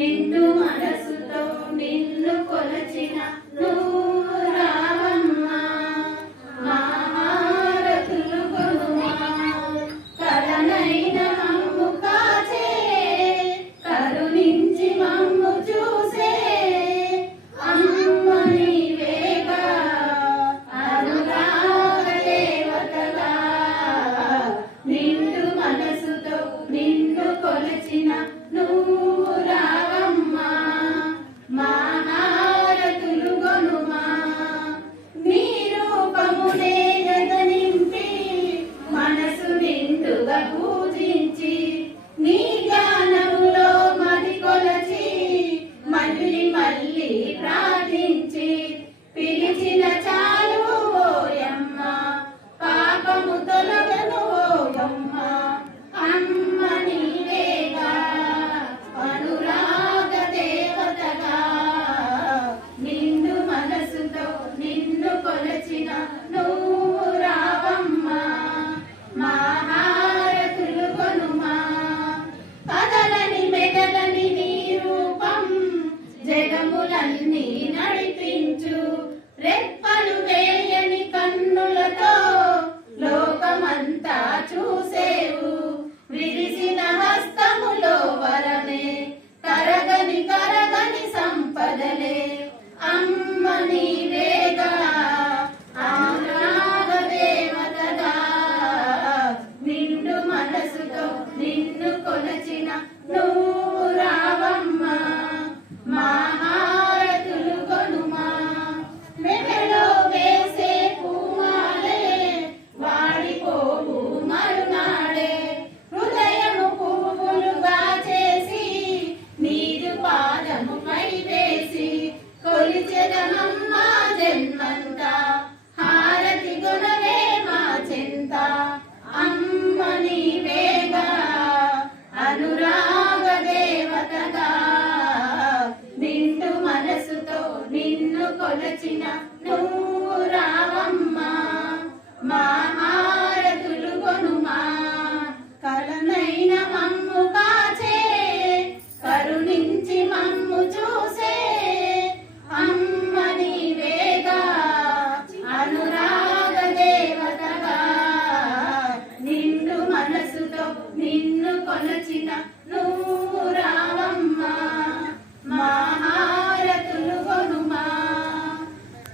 నిండు మనసుతో నిన్ను కొలచిన నువ్వు రావమ్మా, మా హారతులు కొనుమా. కలనైన మమ్ము కాచే, కరుణించి మమ్ము చూసే అమ్మ నీవేగా, అనురాగ దేవతగా. నిండు మనసుతో నిన్ను కొలచిన నువ్వు రావమ్మా, మా హారతులు గొనుమా. నీ రూపమునే జగనింపి మనసు నిండుగా పూజించి, నీ జ్ఞానములో మది కొలచి మళ్ళీ మళ్ళీ ప్రార్థించి, పిలిచిన చాలు ఓయమ్మ, పాపము తొలగను ఓయమ్మ. అమ్మ నీవేగా, అనురాగ దేవతగా. నిండు మనసుతో నిన్ను కొలచిన నువ్వు రావమ్మా, మా హారతులు కొనుమా. కదలని మెదలని నీ రూపం జగములన్నీ నడిపించి